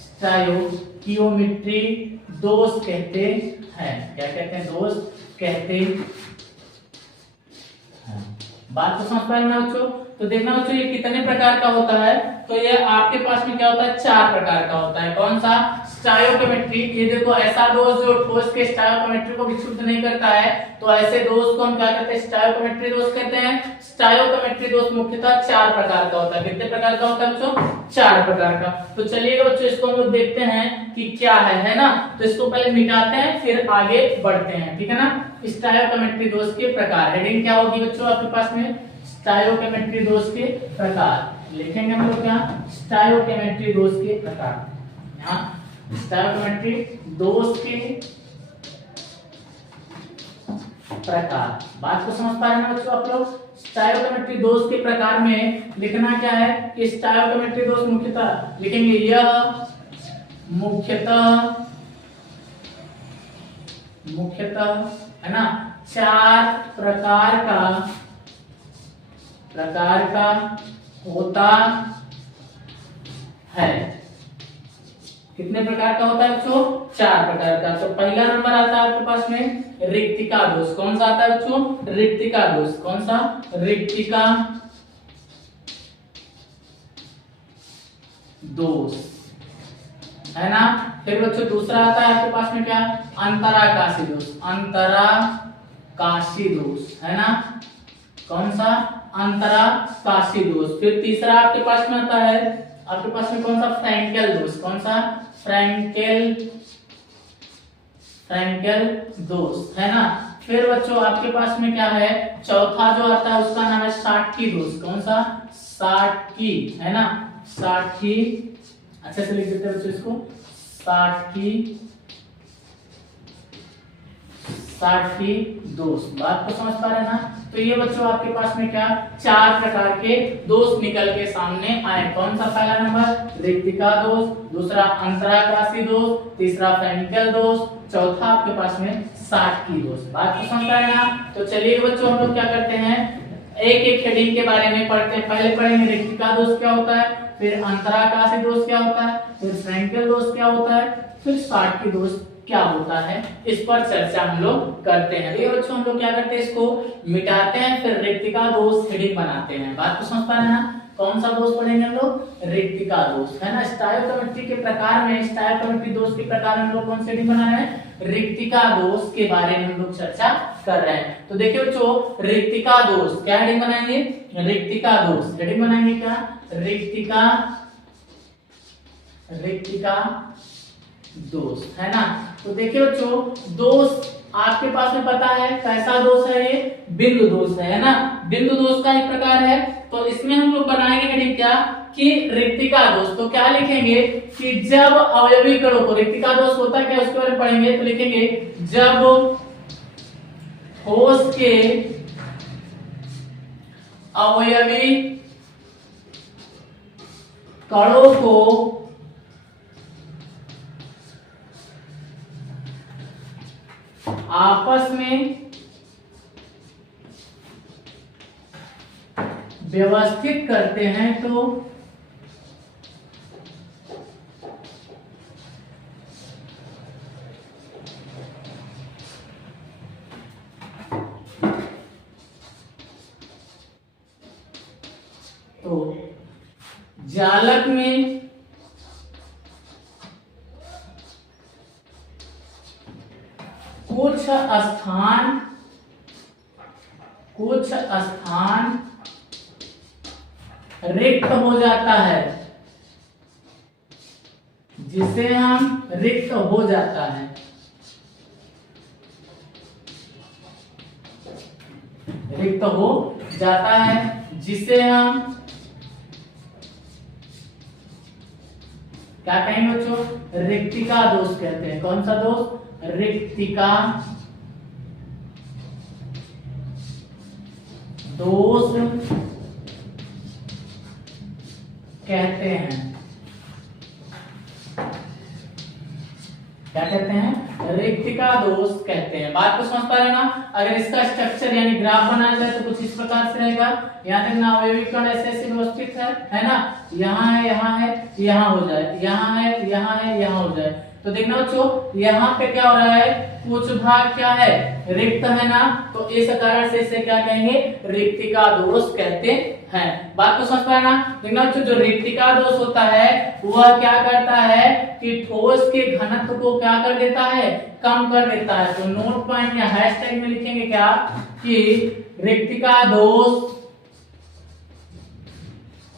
स्टाइयोकियोमेट्री दोष कहते हैं। क्या कहते हैं, दोष कहते हैं। बात तो समझ पाए ना बच्चों। तो देखना बच्चों ये कितने प्रकार का होता है, तो ये आपके पास में क्या होता है, 4 प्रकार का होता है। कौन सा, स्टाइयोकेमेट्री। ये देखो ऐसा दोष जो ठोस के स्टाइयोकेमेट्री को विक्षुब्ध नहीं करता है, तो ऐसे दोष को हम क्या कहते हैं, स्टाइयोकेमेट्री दोष कहते हैं। स्टाइयोकेमेट्री दोष मुख्यतः 4 प्रकार का होता है। कितने प्रकार का होता है बच्चों, 4 प्रकार का। तो चलिएगा बच्चों इसको हम लोग देखते हैं कि क्या है ना। तो इसको पहले मिटाते हैं फिर आगे बढ़ते हैं, ठीक है ना। स्टाइयोकेमेट्री दोष के प्रकार, हेडिंग क्या होगी बच्चों आपके पास में, स्टाइयोकेमेट्री दोष के प्रकार लिखेंगे हम लोग, क्या स्टाइयोकेमेट्री दोष के प्रकार। यहाँ स्टाइयोकेमेट्री दोष के प्रकार, बात को समझ पा रहे हैं बच्चों आप लोग। स्टाइयोकेमेट्री दोष के प्रकार में लिखना क्या है कि स्टाइयोकेमेट्री दोष मुख्यतः लिखेंगे, यह मुख्यतः है ना 4 प्रकार का होता है। कितने प्रकार का होता है बच्चों, 4 प्रकार का। तो पहला नंबर आता है आपके पास में रिक्तिका दोष। कौन सा आता है बच्चों, रिक्तिका दोष। कौन सा, रिक्तिका दोष है ना। फिर बच्चों दूसरा आता है आपके पास में क्या, अंतराकाशी दोष। अंतराकाशी दोष है ना, कौन सा, अंतराकाशी दोष। फिर तीसरा आपके पास में आता है आपके पास में कौन सा, फ्रैंकेल दोष। कौन सा, फ्रैंकेल दोष है ना। फिर बच्चों आपके पास में क्या है, चौथा जो आता है उसका नाम है साटकी दोष। कौन सा, साटकी है ना, साटकी, अच्छे से लिख देते हैं बच्चों इसको, साटकी दोष। बात को समझ पा रहे हैं ना। तो ये बच्चों आपके पास में क्या, 4 प्रकार के दोष निकल के सामने आए। कौन सा, पहला नंबर रिक्तिका दोष, दूसरा अंतराकाशी दोष, तीसरा फ्रैंकेल दोष, चौथा आपके पास में साटकी दोष। बात को समझ पा रहे हैं ना। तो चलिए बच्चों हम लोग क्या करते हैं, एक एक हेडिंग के बारे में पढ़ते हैं। पहले पढ़ेंगे रिक्तिका दोष क्या होता है, फिर अंतराकाशी दोष क्या होता है, फिर फ्रैंकेल दोष क्या होता है, फिर साटकी दोष क्या होता है, इस पर चर्चा हम लोग करते हैं। ये बच्चों हम लोग क्या करते हैं, इसको मिटाते हैं फिर रिक्तिका दोष हेडिंग बनाते हैं। बात को समझ पा रहे हैं ना। कौन सा दोष पढ़ेंगे हम लोग, रिक्तिका दोष है ना। स्टाइयोकेमेट्री के प्रकार में, स्टाइयोकेमेट्री दोष के प्रकार में हम लोग कौन सी हेडिंग बना रहे हैं, रिक्तिका दोष के बारे में हम लोग चर्चा कर रहे हैं। तो देखिए बच्चों रिक्तिका दोष क्या हेडिंग बनाएंगे, रिक्तिका दोष हेडिंग बनाएंगे क्या, रिक्तिका दोष है ना। तो देखिए बच्चों दोष आपके पास में पता है कैसा दोष है, ये बिंदु दोष है ना। बिंदु दोष का एक प्रकार है। तो इसमें हम लोग बनाएंगे हेडिंग क्या कि रिक्तिका दोष। तो क्या लिखेंगे कि जब अवयवी कणों को, रिक्तिका दोष होता है क्या उसके बारे में पढ़ेंगे। तो लिखेंगे जब ठोस के अवयवी कणों को आपस में व्यवस्थित करते हैं तो चालक में कुछ स्थान रिक्त हो जाता है, जिसे हम रिक्त हो जाता है, रिक्त हो जाता है, जिसे हम क्या कहेंगे बच्चों? रिक्तिका दोष कहते हैं। कौन सा दोष? रिक्तिका दोष कहते हैं। क्या कहते हैं? रिक्तिका दोष कहते हैं। बात को समझ पा रहे ना? अगर इसका स्ट्रक्चर यानी ग्राफ बनाया जाए तो कुछ इस प्रकार से रहेगा। यहाँ देखना अवयवीकरण ऐसे ऐसे व्यवस्थित है ना? यहाँ है, यहाँ है, यहाँ हो जाए, यहाँ है, यहाँ है, यहाँ हो जाए। तो देखना बच्चों यहाँ पे क्या हो रहा है? कुछ भाग क्या है? रिक्त है ना? तो इस कारण से इसे क्या कहेंगे? रिक्तिका दोष कहते हैं। बात को समझ पाए ना? देखना बच्चों जो रिक्तिका दोष होता है वह क्या करता है कि ठोस के घनत्व को क्या कर देता है? कम कर देता है। तो नोट पॉइंट या हैशटैग में लिखेंगे क्या कि रिक्तिका दोष,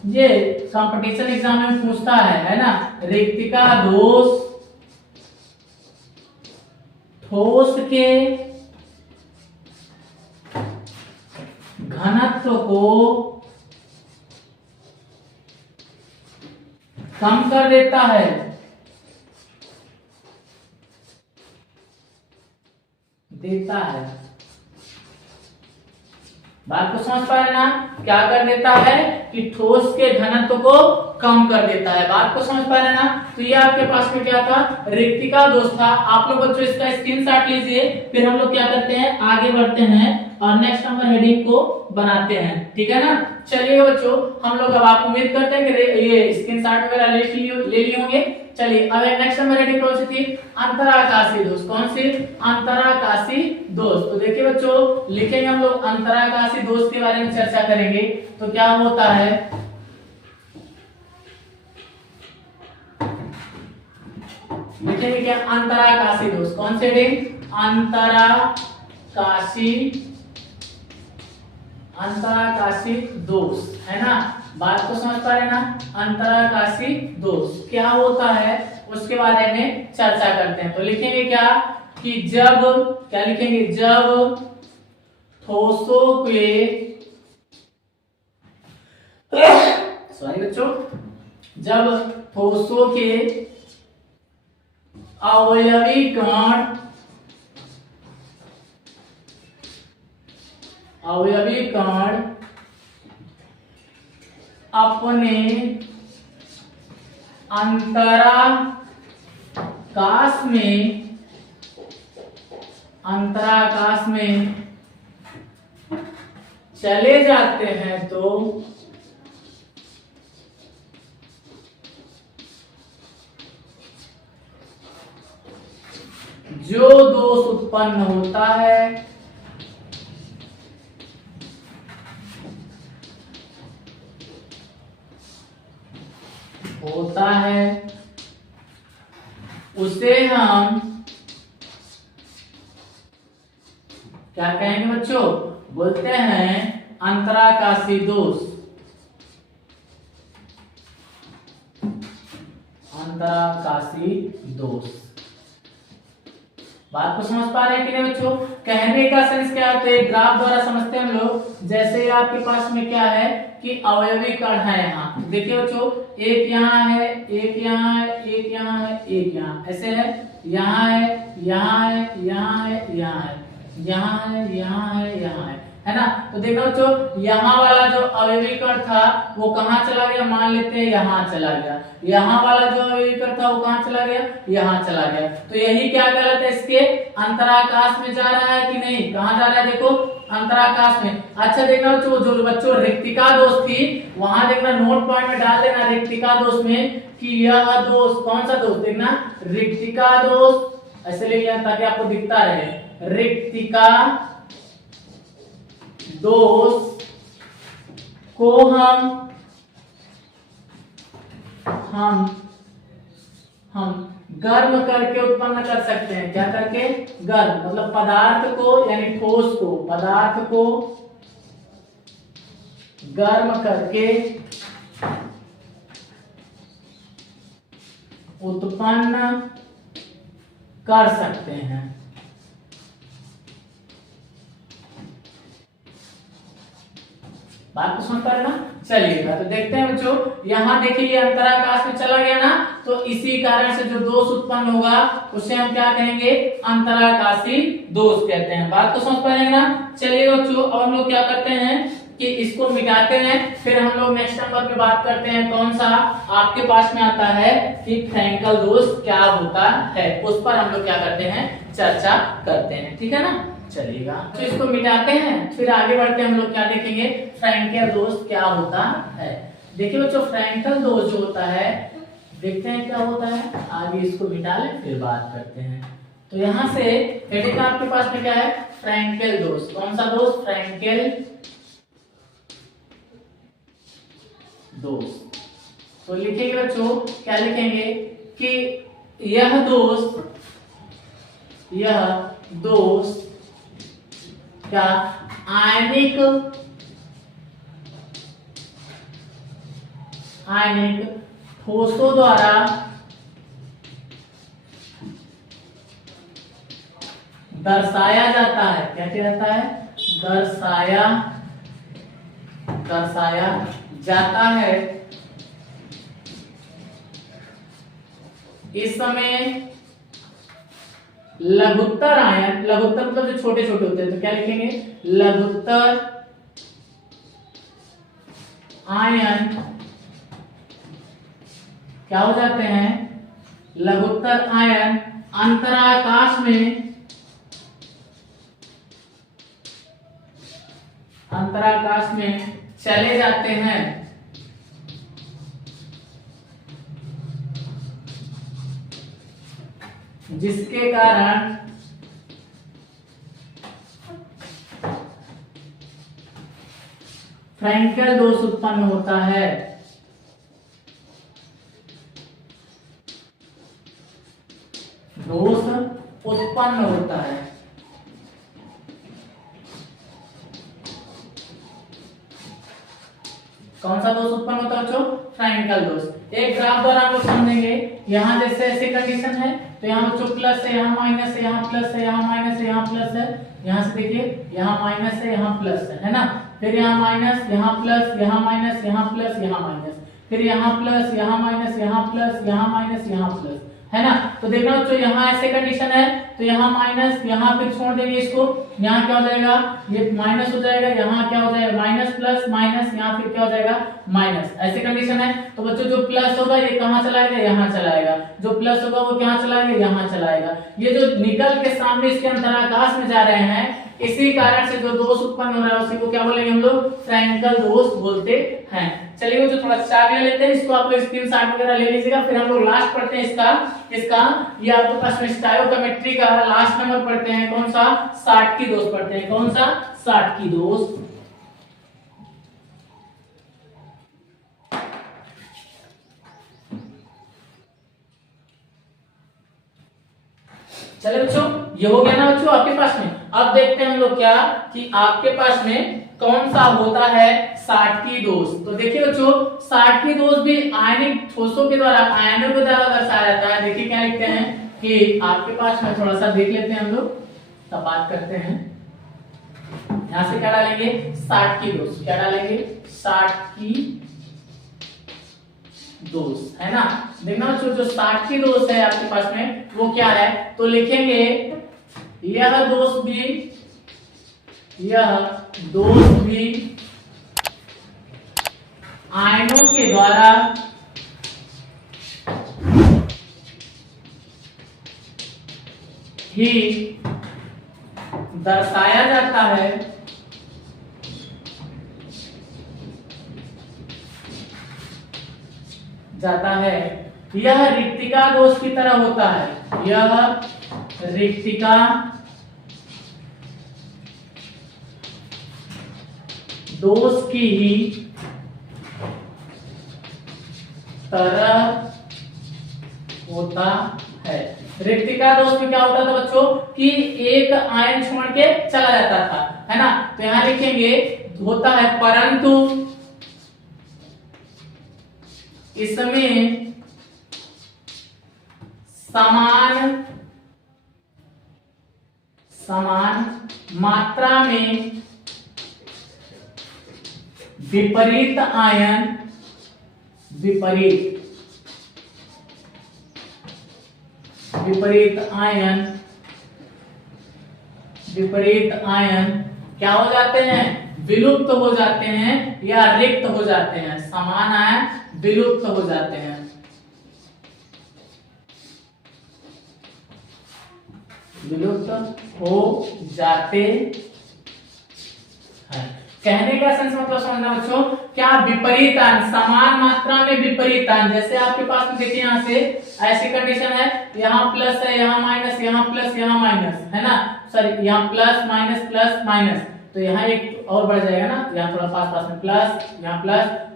ये कंपटीशन एग्जाम में पूछता है ना? रिक्तिका दोष ठोस के घनत्व को कम कर देता है। बात को समझ पा रहे ना? क्या कर देता है कि ठोस के घनत्व को कम कर देता है। बात को समझ पा रहे ना? तो ये आपके पास में क्या था? रिक्तिका दोष था। आप लोग बच्चों इसका स्क्रीनशॉट लीजिए, फिर हम लोग क्या करते हैं? आगे बढ़ते हैं और नेक्स्ट नंबर हेडिंग को बनाते हैं। ठीक है ना? चलिए बच्चों, हम लोग अब आप उम्मीद करते हैं कि ये स्क्रीनशॉट वगैरह ले लिए होंगे। चलिए अब नेक्स्ट नंबर हेडिंग कौन सी थी? अंतराकाशी दोष। कौन सी? अंतराकाशी दोष। तो देखिए बच्चों, लिखेंगे हम लोग अंतराकाशी दोष के बारे में चर्चा करेंगे। तो क्या होता है? लिखेंगे क्या? अंतराकाशी दोष। कौन से हेडिंग? अंतराकाशी दोष, है ना? बात को समझ पा रहे ना? अंतराकाशी दोष क्या होता है उसके बारे में चर्चा करते हैं। तो लिखेंगे क्या कि जब, क्या लिखेंगे? जब ठोसों के सॉरी बच्चों, जब ठोसों के अवयवीकरण अपने अंतराकाश में चले जाते हैं तो जो दोष उत्पन्न होता है उसे हम क्या कहेंगे बच्चों? बोलते हैं अंतराकाशी दोष। अंतराकाशी दोष। बात को समझ पा रहे हैं कि नहीं बच्चों? कहने का सेंस क्या होता है? ग्राफ द्वारा समझते हैं हम लोग। जैसे आपके पास में क्या है कि अवयवीकरण है। यहाँ देखिए बच्चों, एक यहाँ है, एक यहाँ है, एक यहाँ है, एक यहाँ, ऐसे है। यहाँ है, यहाँ है, यहाँ है, यहाँ है, यहाँ है, यहाँ है, यहाँ है ना? तो देखो बच्चों, यहाँ वाला जो अवयवीकरण था वो कहाँ चला गया? मान लेते हैं यहाँ चला गया। यहाँ वाला जो अवयवीकरण था वो कहाँ चला गया? यहाँ चला गया। तो यही क्या कहलाता है? इसके अंतराकाश में जा रहा है कि नहीं? कहाँ जा रहा है? देखो अंतराकाश में। अच्छा देखना बच्चों, जो बच्चों रिक्तिका दोष थी वहां देखना, नोट पॉइंट में डाल देना रिक्तिका दोष में कि यह दोष कौन सा दोष? देखना रिक्तिका दोष, ऐसे लिख लेना ताकि आपको दिखता रहे। रिक्तिका दोष को हम हम गर्म करके उत्पन्न कर सकते हैं। क्या करके? गर्म, मतलब पदार्थ को यानी ठोस को, पदार्थ को गर्म करके उत्पन्न कर सकते हैं। बात तो समझ पा रहे ना? चलिएगा तो देखते हैं बच्चों, यहाँ देखिए ये अंतराकाश में चला गया ना, तो इसी कारण से जो दोष उत्पन्न होगा उसे हम क्या कहेंगे? अंतराकाशी दोष कहते हैं। बात को समझ पा रहे हैं ना? चलिए बच्चों, अब हम लोग क्या करते हैं कि इसको मिटाते हैं, फिर हम लोग नेक्स्ट नंबर पे बात करते हैं। कौन सा आपके पास में आता है कि फ्रैंकल दोष क्या होता है, उस पर हम लोग क्या करते हैं? चर्चा करते हैं। ठीक है ना? चलिएगा तो इसको मिटाते हैं, फिर आगे बढ़ते हैं। हम लोग क्या देखेंगे? फ्रैंकल दोष क्या होता है। देखिए बच्चों, फ्रैंकल दोष जो होता है, देखते हैं क्या होता है। आगे इसको मिटा लें, फिर बात करते हैं। तो यहाँ से हेडिंग आपके पास में क्या है? फ्रैंकल दोष। कौन सा दोष? फ्रैंकल दोष। तो लिखेंगे बच्चों, क्या लिखेंगे कि यह दोष क्या आयनिक ठोसों द्वारा दर्शाया जाता है। क्या किया जाता है? दर्शाया जाता है। इस समय लघुत्तर आयन, लघुत्तर मतलब जो छोटे छोटे होते हैं, तो क्या लिखेंगे? लघुत्तर आयन क्या हो जाते हैं? लघुत्तर आयन अंतराकाश में चले जाते हैं। जिसके कारण फ्रैंकल दोष उत्पन्न होता है। दोष उत्पन्न होता है। कौन सा दोष उत्पन्न होता है बच्चों? फ्रैंकल दोष। एक ग्राफ द्वारा हम लोग समझेंगे। यहाँ जैसे ऐसे कंडीशन है, तो यहाँ बच्चों प्लस है, यहाँ माइनस है, यहाँ प्लस है, यहाँ माइनस है, यहाँ प्लस है। यहाँ से देखिए, यहाँ माइनस है, यहाँ प्लस है ना? फिर यहाँ माइनस, यहाँ प्लस, यहाँ माइनस, यहाँ प्लस, यहाँ माइनस, फिर यहाँ प्लस, यहाँ माइनस, यहाँ प्लस, यहाँ माइनस, यहाँ प्लस, है ना? तो देखना बच्चों, यहाँ ऐसे कंडीशन है, तो यहाँ माइनस, यहाँ फिर छोड़ देंगे इसको, यहाँ क्या हो जाएगा? ये माइनस हो जाएगा, यहाँ क्या हो जाएगा? माइनस प्लस माइनस, यहाँ फिर क्या हो जाएगा? माइनस। ऐसे कंडीशन है। तो बच्चों जो प्लस होगा ये कहाँ चलाएगा? यहाँ चलाएगा। जो प्लस होगा वो कहाँ चलाएगा? यहाँ चलाएगा। ये जो निकल के सामने इसके अंतराकाश में जा रहे हैं, इसी कारण से जो दोष उत्पन्न हो रहा है उसी को क्या बोलेंगे हम लोग? फ्रैंकल दोष बोलते हैं। चलिए जो थोड़ा चार्ट ले लेते हैं, इसको आप लोग स्क्रीनशॉट वगैरह ले लीजिएगा, फिर हम लोग लास्ट पढ़ते हैं इसका ये आपके पास में स्टायोकेमेट्री का लास्ट नंबर पढ़ते हैं। कौन सा? साटकी दोष पढ़ते हैं। कौन सा? साटकी दोष। चलिए बच्चों, ये हो गया ना बच्चों आपके पास में। अब देखते हैं हम लोग क्या कि आपके पास में कौन सा होता है साटकी दोष। तो देखिए बच्चों, साटकी दोष भी आयनिक ठोसों के द्वारा, आयनों के द्वारा दर्शाया जाता है। देखिए क्या लिखते हैं कि आपके पास में थोड़ा सा देख लेते हैं हम लोग, तब बात करते हैं। यहां से क्या डालेंगे? साटकी दोष। क्या डालेंगे? साटकी दोष, है ना? देखना बच्चों, जो साटकी दोष है आपके पास में वो क्या है, तो लिखेंगे यह दोष भी आयनों के द्वारा ही दर्शाया जाता है। यह रिक्तिका दोष की तरह होता है। यह रिक्तिका दोष की तरह होता है। रिक्तिका दोष में क्या होता था बच्चों कि एक आयन छोड़ के चला जाता था, है ना। तो यहां लिखेंगे होता है, परंतु इसमें समान मात्रा में विपरीत आयन क्या हो जाते हैं, विलुप्त हो जाते हैं या रिक्त हो जाते हैं। समान आयन विलुप्त हो जाते हैं, विलुप्त हो जाते हैं। कहने का सेंस मतलब समझना बच्चों, क्या विपरीत आयन, समान मात्रा में विपरीत आयन। जैसे आपके पास में देखिए यहाँ से ऐसी कंडीशन है, यहाँ प्लस है, यहाँ माइनस, यहाँ प्लस, यहाँ माइनस, है ना। सॉरी, यहाँ प्लस माइनस, तो यहाँ एक और बढ़ जाएगा ना, यहाँ थोड़ा पास में प्लस,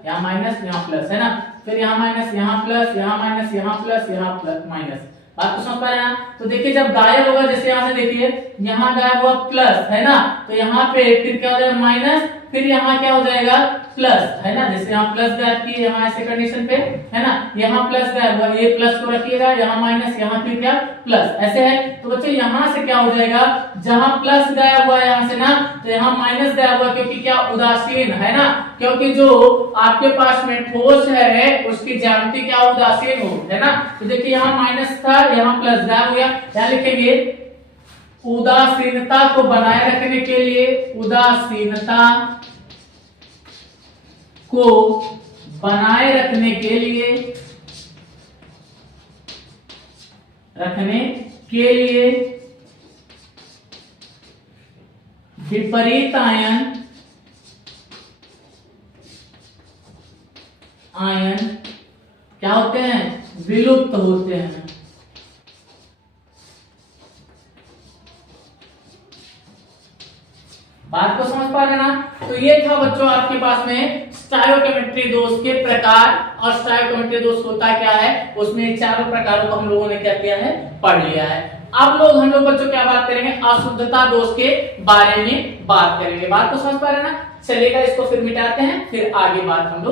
यहाँ माइनस, यहाँ प्लस, है ना। फिर यहाँ माइनस, यहाँ प्लस, यहाँ माइनस, यहाँ प्लस, यहाँ प्लस माइनस। बात तो समझ पा रहे हैं ना। तो देखिए जब गायब होगा, जैसे यहाँ से देखिए यहाँ गायब हुआ प्लस, है ना, तो यहाँ पे फिर क्या हो जाएगा माइनस, फिर यहाँ क्या हो जाएगा प्लस, है ना। जैसे यहाँ प्लस गायब की, यहाँ ऐसे कंडीशन पे, है ना, यहाँ प्लस गायब हुआ, ये प्लस को रखिएगा, यहाँ माइनस, यहाँ फिर क्या प्लस, ऐसे है। तो बच्चों यहाँ से क्या हो जाएगा, जहां प्लस गायब हुआ है यहाँ से ना, तो यहाँ माइनस गायब हुआ, क्योंकि क्या उदासीन, है ना। क्योंकि जो आपके पास में ठोस है उसकी ज्यामिति क्या उदासीन हो, है ना। तो देखिए यहाँ माइनस था, यहाँ प्लस गायब हो गया। यहाँ लिखेंगे उदासीनता को बनाए रखने के लिए, उदासीनता को बनाए रखने के लिए विपरीत आयन क्या होते हैं, विलुप्त होते हैं। बात को समझ पा रहे ना। तो ये था बच्चों आपके पास में स्टायोकेमेट्री दोष के प्रकार, और स्टायोकेमेट्री दोष होता क्या है, उसमें चारों प्रकारों को हम लोगों ने क्या किया है, पढ़ लिया है। अब हम लोग बच्चों क्या बात करेंगे, अशुद्धता दोष के बारे में बात करेंगे। बात को समझ पा रहे ना। चलेगा, इसको फिर मिटाते हैं, फिर आगे बात हम लोग